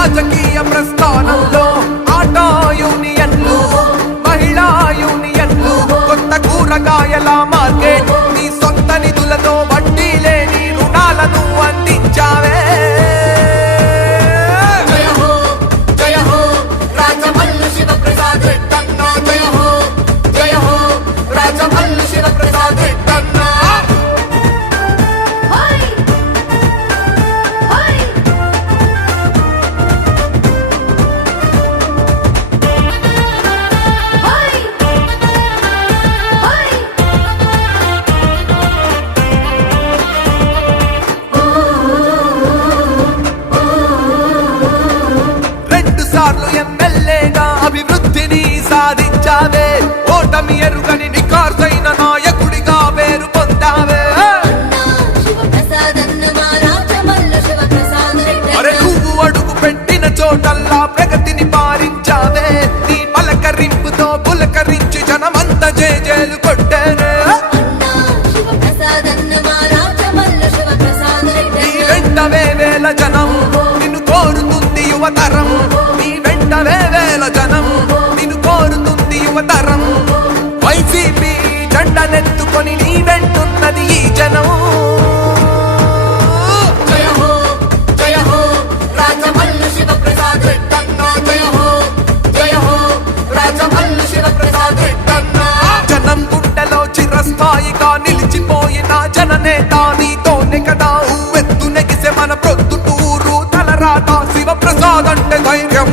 రాజకీయ ప్రస్థానంలో ఆటో యూనియన్లు మహిళా యూనియన్లు కొత్త కూరగాయల మార్కెట్ నీ సొంత నిధులతో వడ్డీ లేని రుణాలను అందించావే. శివప్రసాద్ సార్లు ఎమ్మెల్యేగా అభివృద్ధిని సాధించావే. ఓటమి ఎరుగని నికార్సైన నాయకుడిగా పేరు పొందావే. అరే నువ్వు అడుగు పెట్టిన చోటల్లా ప్రగతిని పారించావే. నీ పలకరింపుతో పులకరించి జనమంత జేజేలు కొట్టారే నీ రెడ్డన్న వెంటవే వేల జనం నిన్ను కోరుతుంది యువతర. జననేత నీతోనే కదా ఉవ్వెత్తు నెగిసే మన ప్రొద్దుటూరు తలరాత శివప్రసాద్ అంటే ధైర్యం.